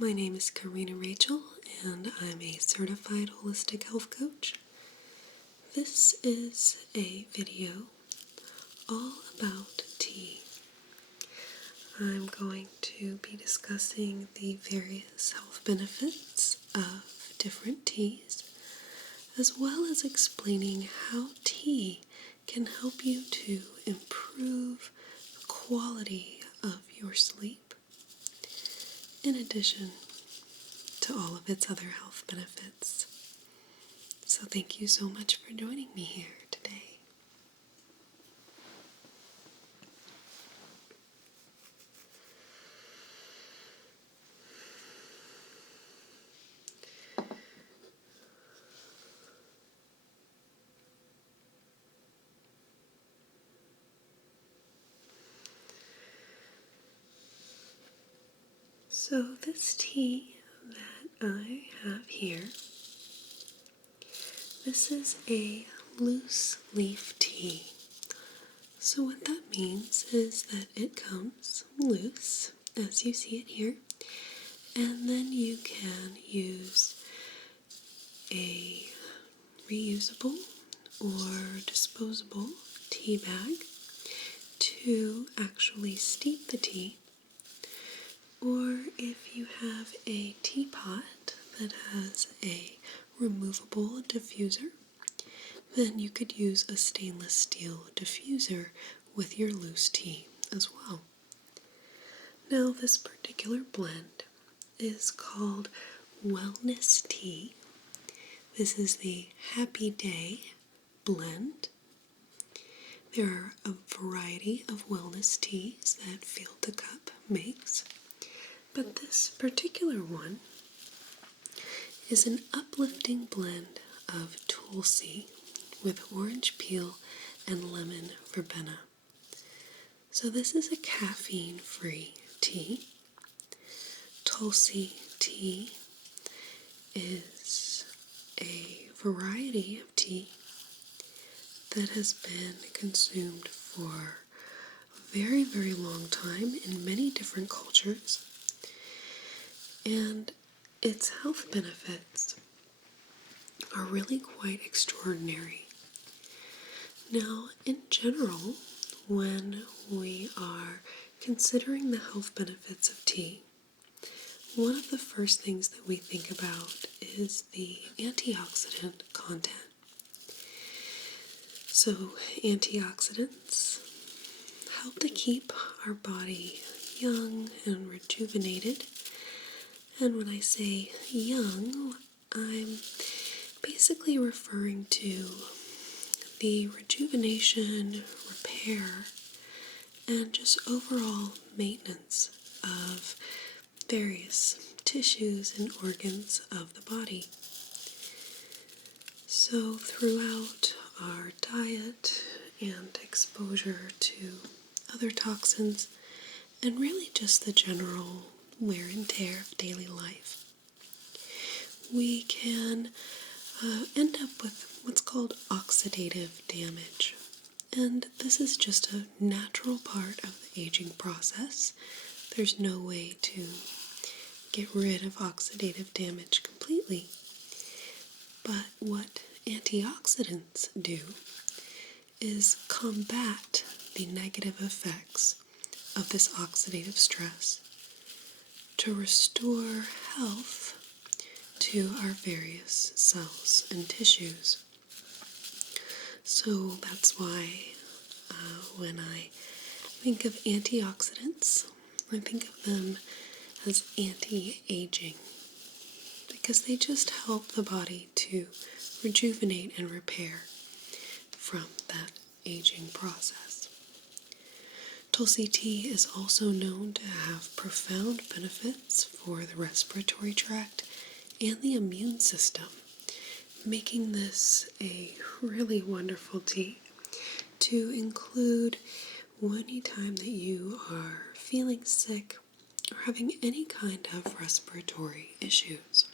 My name is Corrina Rachel, and I'm a certified holistic health coach. This is a video all about tea. I'm going to be discussing the various health benefits of different teas, as well as explaining how tea can help you to improve the quality of your sleep, in addition to all of its other health benefits. So thank you so much for joining me here today. So this tea that I have here, this is a loose leaf tea. So what that means is that it comes loose, as you see it here, and then you can use a reusable or disposable tea bag to actually steep the tea. Or if you have a teapot that has a removable diffuser, then you could use a stainless steel diffuser with your loose tea as well. Now, this particular blend is called Wellness Tea. This is the Happy Day blend. There are a variety of wellness teas that Field to Cup makes, but this particular one is an uplifting blend of Tulsi with orange peel and lemon verbena. So this is a caffeine-free tea. Tulsi Tea is a variety of tea that has been consumed for a very, very long time in many different cultures. And its health benefits are really quite extraordinary. Now, in general, when we are considering the health benefits of tea, one of the first things that we think about is the antioxidant content. So, antioxidants help to keep our body young and rejuvenated. And when I say young, I'm basically referring to the rejuvenation, repair, and just overall maintenance of various tissues and organs of the body. So throughout our diet and exposure to other toxins, and really just the general wear and tear of daily life, we can end up with what's called oxidative damage. And this is just a natural part of the aging process. There's no way to get rid of oxidative damage completely. But what antioxidants do is combat the negative effects of this oxidative stress to restore health to our various cells and tissues. So that's why when I think of antioxidants, I think of them as anti-aging, because they just help the body to rejuvenate and repair from that aging process. Tulsi tea is also known to have profound benefits for the respiratory tract and the immune system, making this a really wonderful tea to include any time that you are feeling sick or having any kind of respiratory issues.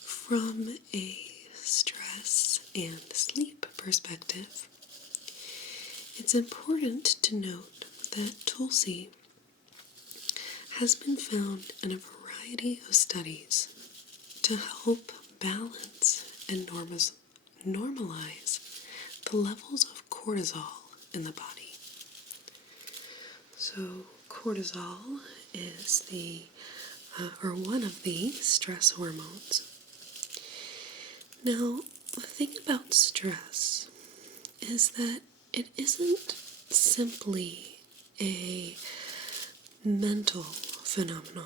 From a stress and sleep perspective, it's important to note that Tulsi has been found in a variety of studies to help balance and normalize the levels of cortisol in the body. So cortisol is one of the stress hormones. Now, the thing about stress is that it isn't simply a mental phenomenon.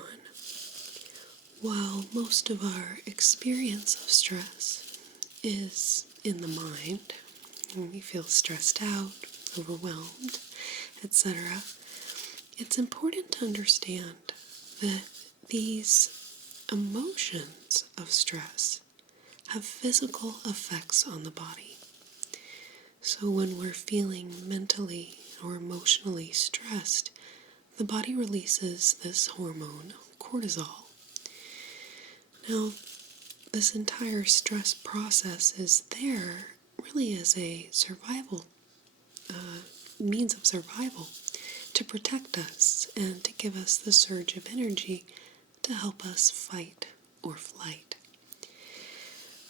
While most of our experience of stress is in the mind, when we feel stressed out, overwhelmed, etc., it's important to understand that these emotions of stress have physical effects on the body. So when we're feeling mentally or emotionally stressed, the body releases this hormone, cortisol. Now, this entire stress process is there really as a survival, means of survival, to protect us and to give us the surge of energy to help us fight or flight.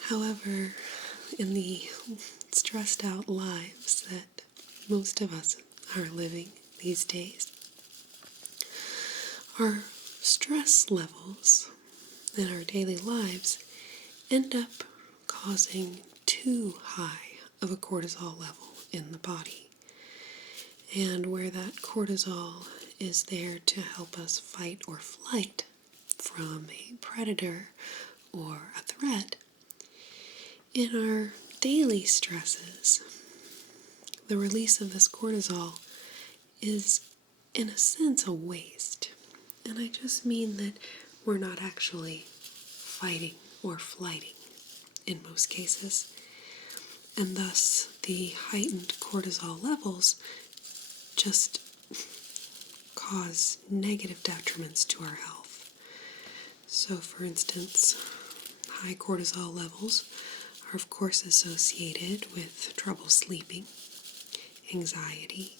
However, in the stressed out lives that most of us are living these days, our stress levels in our daily lives end up causing too high of a cortisol level in the body. And where that cortisol is there to help us fight or flight from a predator or a threat, in our daily stresses, the release of this cortisol is, in a sense, a waste. And I just mean that we're not actually fighting or flighting in most cases. And thus, the heightened cortisol levels just cause negative detriments to our health. So, for instance, high cortisol levels are of course associated with trouble sleeping, anxiety,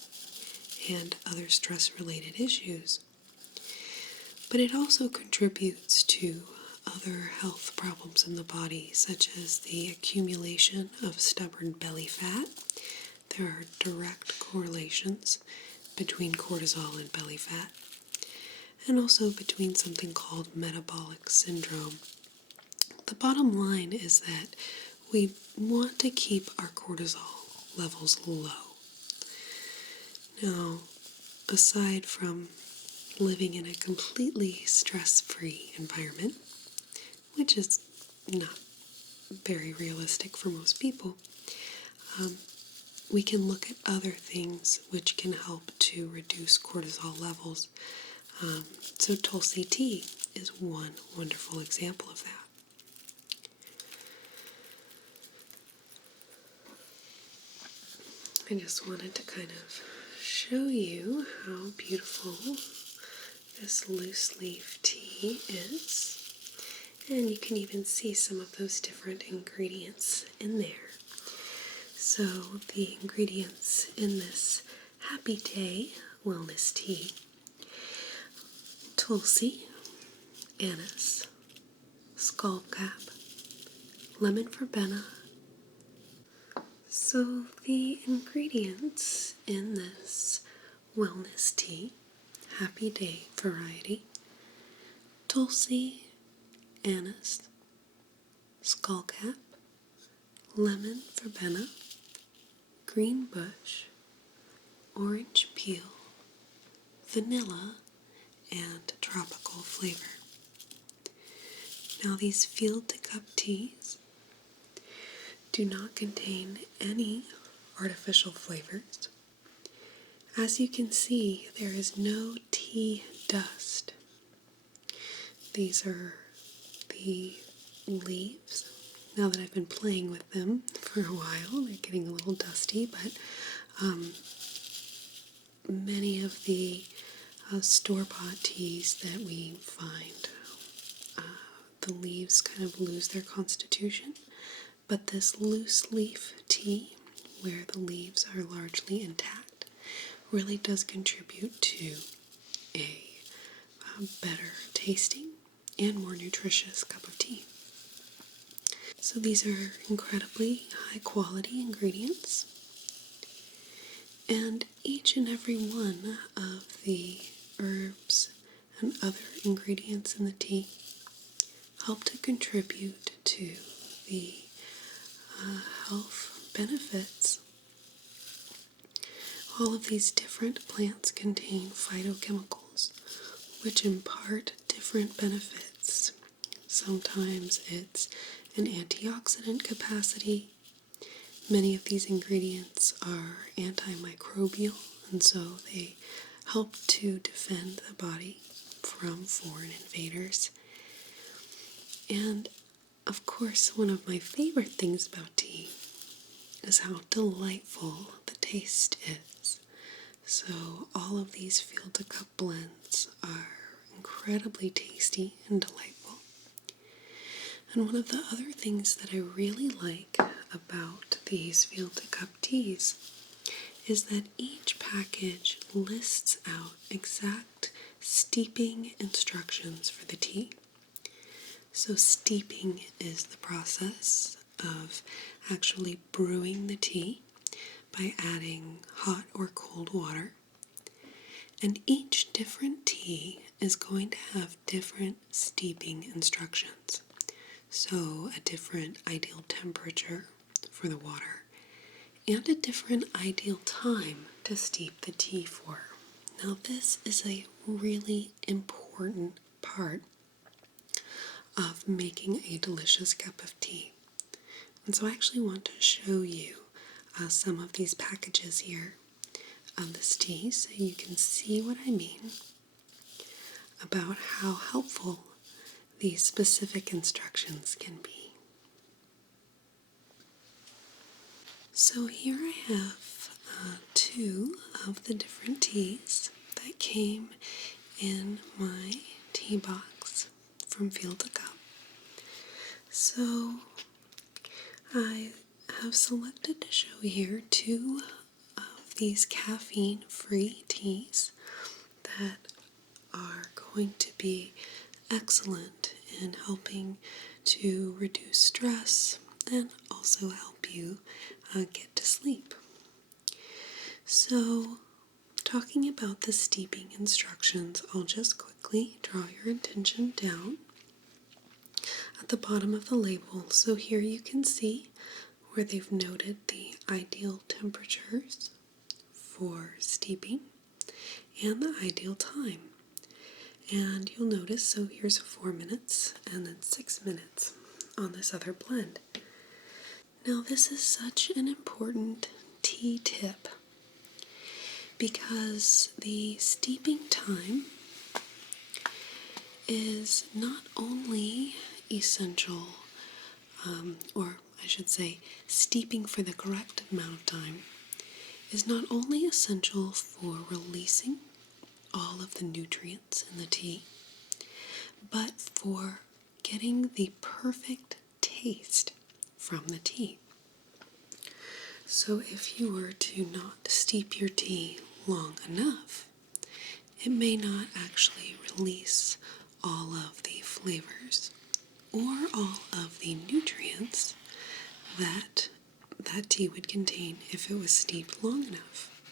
and other stress-related issues. But it also contributes to other health problems in the body, such as the accumulation of stubborn belly fat. There are direct correlations between cortisol and belly fat, and also between something called metabolic syndrome. The bottom line is that we want to keep our cortisol levels low. Now, aside from living in a completely stress-free environment, which is not very realistic for most people, we can look at other things which can help to reduce cortisol levels. So Tulsi Tea is one wonderful example of that. I just wanted to kind of show you how beautiful this loose leaf tea is. And you can even see some of those different ingredients in there. So the ingredients in this Happy Day Wellness Tea: Tulsi, anise, scalp cap, lemon verbena. So the ingredients in this wellness tea, Happy Day variety: Tulsi, anise, skullcap, lemon verbena, green bush, orange peel, vanilla, and tropical flavor. Now, these field to cup teas do not contain any artificial flavors. As you can see, there is no tea dust. These are the leaves. Now that I've been playing with them for a while, they're getting a little dusty, but many of the store-bought teas that we find, the leaves kind of lose their constitution, but this loose leaf tea, where the leaves are largely intact, really does contribute to a better tasting and more nutritious cup of tea. So these are incredibly high quality ingredients, and each and every one of the herbs and other ingredients in the tea help to contribute to the health benefits. All of these different plants contain phytochemicals, which impart different benefits. Sometimes it's an antioxidant capacity. Many of these ingredients are antimicrobial, and so they help to defend the body from foreign invaders. And of course, one of my favorite things about tea is how delightful the taste is. So all of these field to cup blends are incredibly tasty and delightful. And one of the other things that I really like about these field to cup teas is that each package lists out exact steeping instructions for the tea. So steeping is the process of actually brewing the tea by adding hot or cold water. And each different tea is going to have different steeping instructions. So a different ideal temperature for the water and a different ideal time to steep the tea for. Now this is a really important part of making a delicious cup of tea. And so I actually want to show you some of these packages here of this tea so you can see what I mean about how helpful these specific instructions can be. So here I have two of the different teas that came in my tea box from Field to Cup. So I have selected to show here two of these caffeine-free teas that are going to be excellent in helping to reduce stress and also help you get to sleep. So, talking about the steeping instructions, I'll just quickly draw your attention down at the bottom of the label. So here you can see where they've noted the ideal temperatures for steeping and the ideal time. And you'll notice, so here's 4 minutes and then 6 minutes on this other blend. Now this is such an important tea tip because the steeping time is not only essential, or I should say steeping for the correct amount of time is not only essential for releasing all of the nutrients in the tea, but for getting the perfect taste from the tea. So if you were to not steep your tea long enough, it may not actually release all of the flavors or all of the nutrients that tea would contain if it was steeped long enough.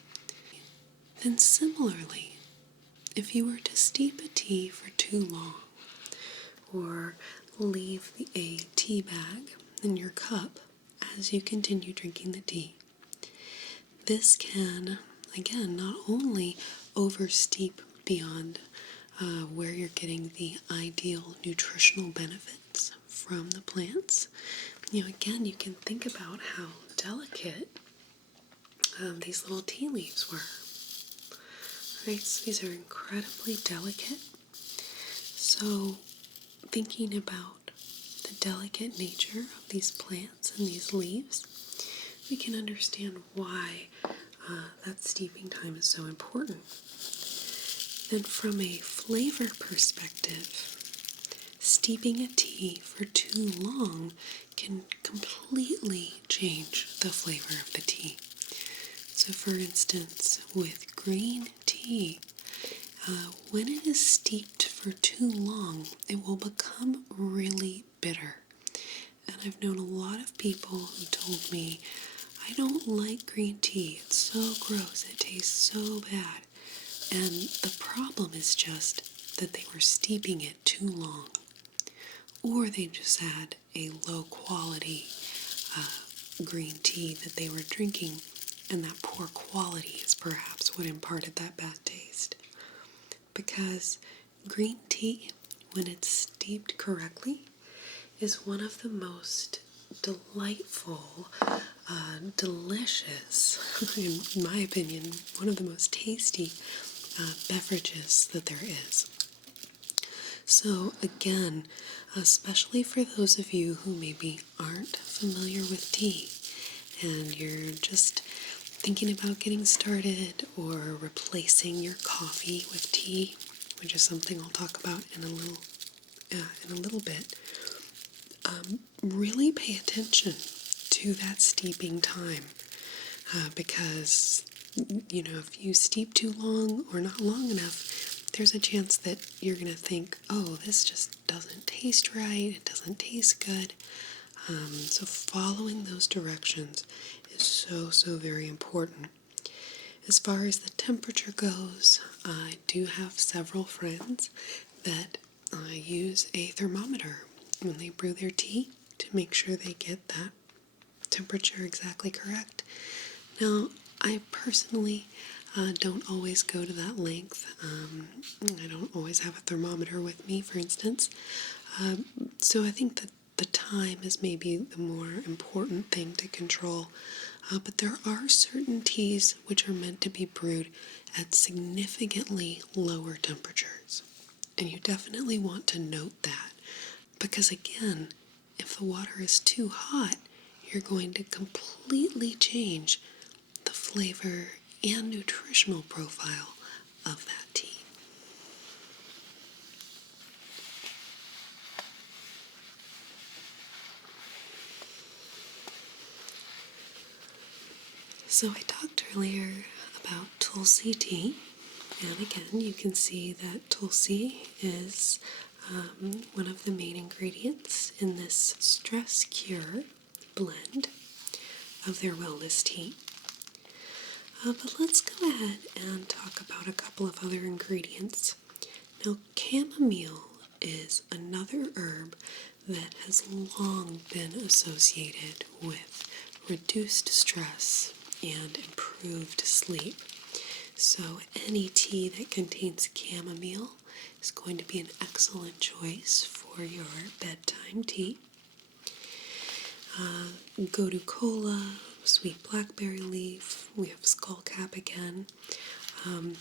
Then similarly, if you were to steep a tea for too long, or leave a tea bag in your cup as you continue drinking the tea, this can, again, not only oversteep beyond where you're getting the ideal nutritional benefits from the plants. Again, you can think about how delicate these little tea leaves were. Right, so these are incredibly delicate. So thinking about the delicate nature of these plants and these leaves, we can understand why that steeping time is so important. Then from a flavor perspective, steeping a tea for too long can completely change the flavor of the tea. So for instance, with green tea, when it is steeped for too long, it will become really bitter. And I've known a lot of people who told me, I don't like green tea. It's so gross. It tastes so bad. And the problem is just that they were steeping it too long. Or they just had a low quality green tea that they were drinking, and that poor quality is perhaps what imparted that bad taste. Because green tea, when it's steeped correctly, is one of the most delightful, delicious, in my opinion, one of the most tasty beverages that there is. So again, especially for those of you who maybe aren't familiar with tea and you're just thinking about getting started or replacing your coffee with tea, which is something I'll talk about in a little bit, really pay attention to that steeping time because, if you steep too long or not long enough, there's a chance that you're going to think, oh, this just doesn't taste right, it doesn't taste good. So following those directions is so very important. As far as the temperature goes, I do have several friends that use a thermometer when they brew their tea to make sure they get that temperature exactly correct. Now, I personally don't always go to that length. I don't always have a thermometer with me, for instance. So I think that the time is maybe the more important thing to control. But there are certain teas which are meant to be brewed at significantly lower temperatures. And you definitely want to note that. Because again, if the water is too hot, you're going to completely change the flavor and nutritional profile of that tea. So I talked earlier about Tulsi Tea, and again you can see that Tulsi is one of the main ingredients in this stress cure blend of their wellness tea. But let's go ahead and talk about a couple of other ingredients. Now, chamomile is another herb that has long been associated with reduced stress and improved sleep. So any tea that contains chamomile is going to be an excellent choice for your bedtime tea. Gotu kola, sweet blackberry leaf, we have skullcap again, and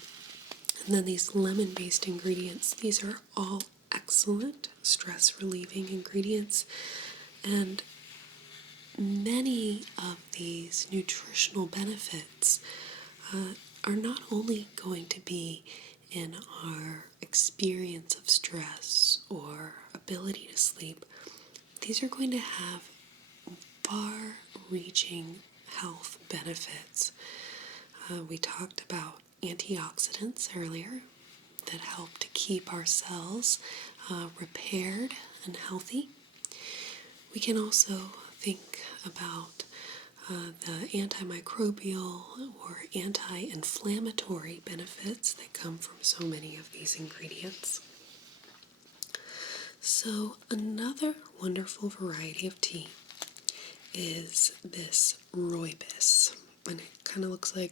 then these lemon-based ingredients. These are all excellent stress-relieving ingredients, and many of these nutritional benefits are not only going to be in our experience of stress or ability to sleep, these are going to have far-reaching health benefits. We talked about antioxidants earlier that help to keep our cells repaired and healthy. We can also think about the antimicrobial or anti-inflammatory benefits that come from so many of these ingredients. So another wonderful variety of tea is this Rooibos, and it kind of looks like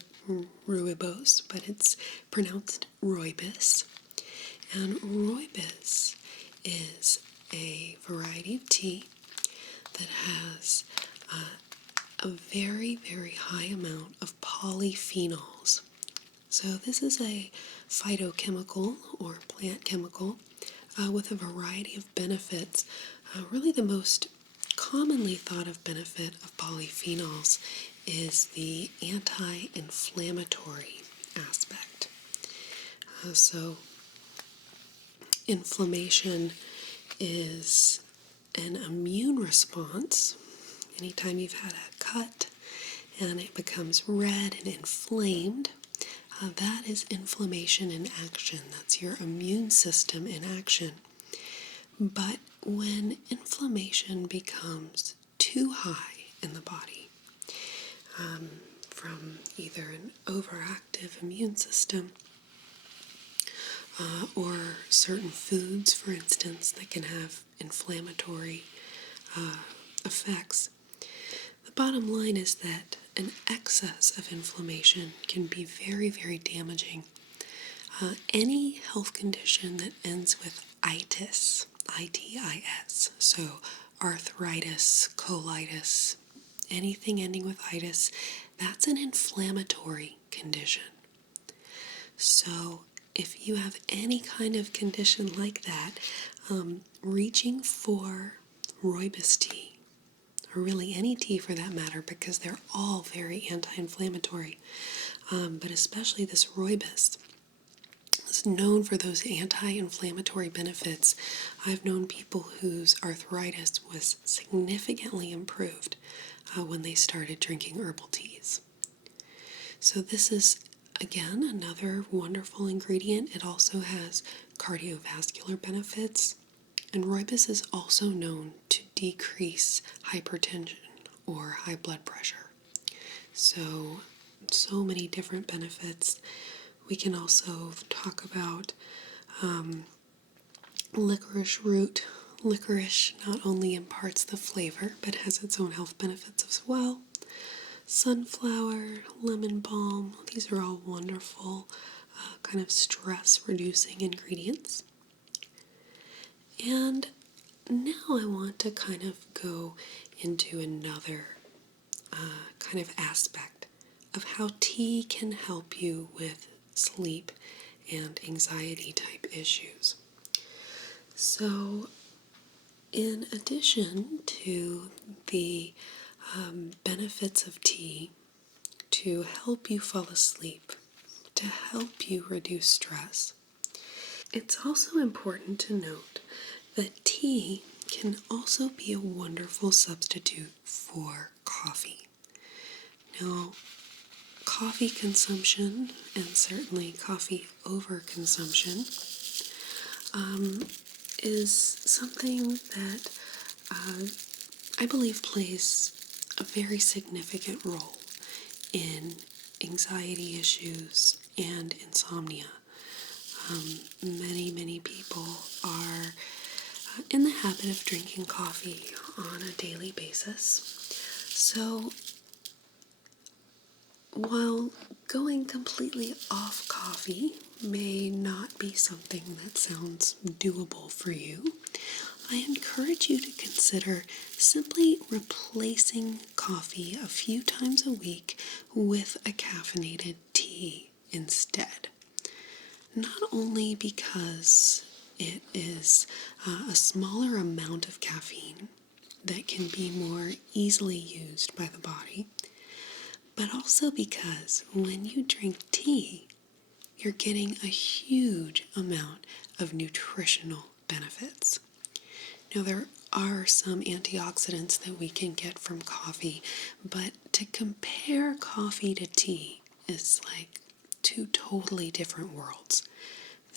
Rooibos, but it's pronounced Rooibos. And Rooibos is a variety of tea that has a very, very high amount of polyphenols. So this is a phytochemical or plant chemical with a variety of benefits. Really the most commonly thought of benefit of polyphenols is the anti-inflammatory aspect. So inflammation is an immune response. Anytime you've had a cut and it becomes red and inflamed, that is inflammation in action. That's your immune system in action. But when inflammation becomes too high in the body, from either an overactive immune system or certain foods, for instance, that can have inflammatory effects, the bottom line is that an excess of inflammation can be very, very damaging. Any health condition that ends with itis, I-T-I-S, so arthritis, colitis, anything ending with itis, that's an inflammatory condition. So if you have any kind of condition like that, reaching for Rooibos tea, or really any tea for that matter, because they're all very anti-inflammatory, but especially this Rooibos is known for those anti-inflammatory benefits. I've known people whose arthritis was significantly improved when they started drinking herbal teas. So this is, again, another wonderful ingredient. It also has cardiovascular benefits, and Rooibos is also known to decrease hypertension or high blood pressure. So many different benefits. We can also talk about licorice root. Licorice not only imparts the flavor, but has its own health benefits as well. Sunflower, lemon balm, these are all wonderful kind of stress-reducing ingredients. And now I want to kind of go into another kind of aspect of how tea can help you with sleep and anxiety type issues. So, in addition to the benefits of tea to help you fall asleep, to help you reduce stress, it's also important to note that tea can also be a wonderful substitute for coffee. Now, coffee consumption, and certainly coffee overconsumption, is something that I believe plays a very significant role in anxiety issues and insomnia. Many people are in the habit of drinking coffee on a daily basis. So while going completely off coffee may not be something that sounds doable for you, I encourage you to consider simply replacing coffee a few times a week with a caffeinated tea instead. Not only because it is a smaller amount of caffeine that can be more easily used by the body, but also because when you drink tea, you're getting a huge amount of nutritional benefits. Now, there are some antioxidants that we can get from coffee, but to compare coffee to tea is like two totally different worlds.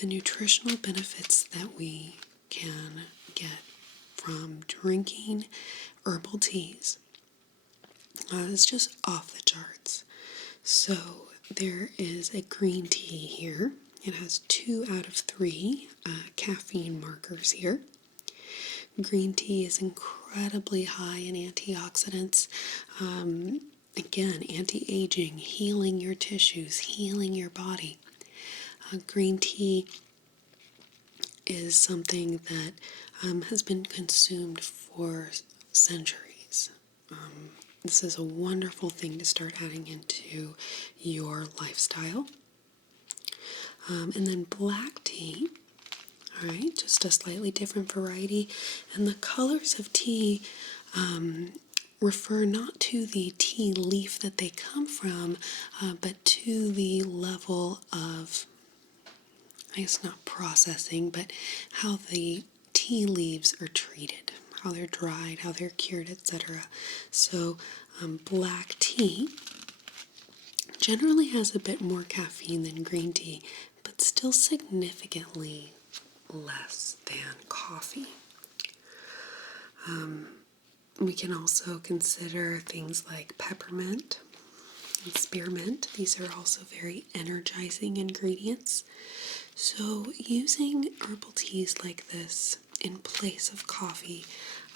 The nutritional benefits that we can get from drinking herbal teas is just off the charts. So there is a green tea here. It has 2 out of 3 caffeine markers here. Green tea is incredibly high in antioxidants. Again, anti-aging, healing your tissues, healing your body. Green tea is something that has been consumed for centuries. This is a wonderful thing to start adding into your lifestyle. And then black tea, all right, just a slightly different variety. And the colors of tea refer not to the tea leaf that they come from, but to the level of, I guess not processing, but how the tea leaves are treated, how they're dried, how they're cured, etc. So black tea generally has a bit more caffeine than green tea, but still significantly less than coffee. We can also consider things like peppermint and spearmint. These are also very energizing ingredients. So using herbal teas like this in place of coffee,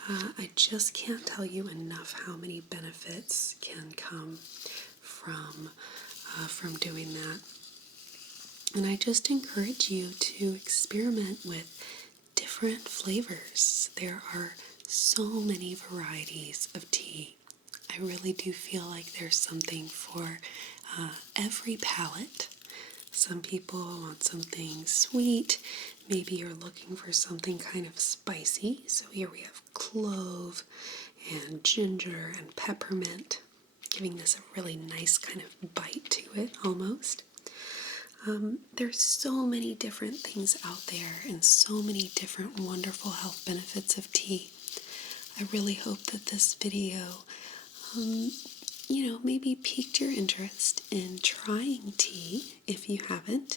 I just can't tell you enough how many benefits can come from doing that. And I just encourage you to experiment with different flavors. There are so many varieties of tea. I really do feel like there's something for every palate. Some people want something sweet. Maybe you're looking for something kind of spicy. So here we have clove and ginger and peppermint, giving this a really nice kind of bite to it almost. There's so many different things out there and so many different wonderful health benefits of tea. I really hope that this video, maybe piqued your interest in trying tea if you haven't.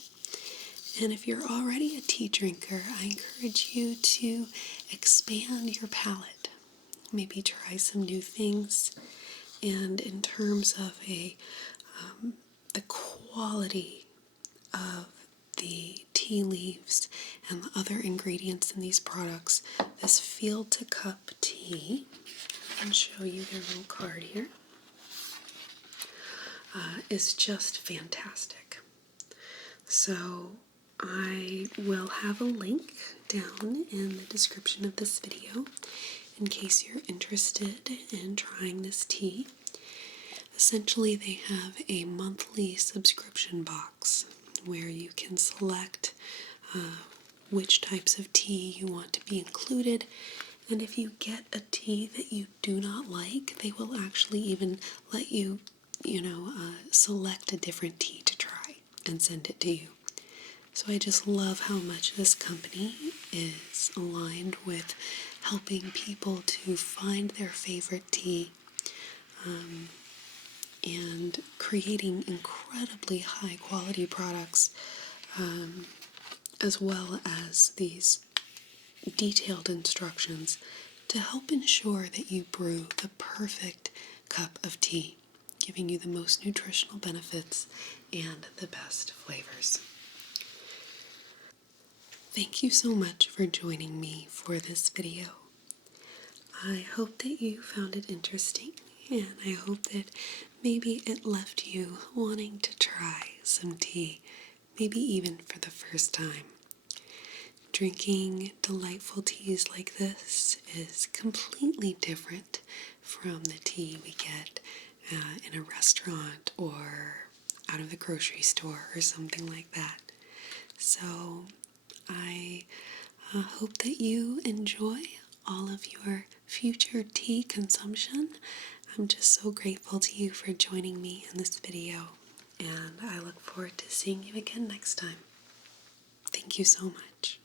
And if you're already a tea drinker, I encourage you to expand your palate. Maybe try some new things. And in terms of the quality of the tea leaves and the other ingredients in these products, this field to cup tea, I'll show you their little card here, is just fantastic. So I will have a link down in the description of this video in case you're interested in trying this tea. Essentially, they have a monthly subscription box where you can select which types of tea you want to be included. And if you get a tea that you do not like, they will actually even let you, select a different tea to try and send it to you. So I just love how much this company is aligned with helping people to find their favorite tea and creating incredibly high quality products, as well as these detailed instructions to help ensure that you brew the perfect cup of tea, giving you the most nutritional benefits and the best flavors. Thank you so much for joining me for this video. I hope that you found it interesting, and I hope that maybe it left you wanting to try some tea, maybe even for the first time. Drinking delightful teas like this is completely different from the tea we get in a restaurant or out of the grocery store or something like that. So I hope that you enjoy all of your future tea consumption. I'm just so grateful to you for joining me in this video, and I look forward to seeing you again next time. Thank you so much.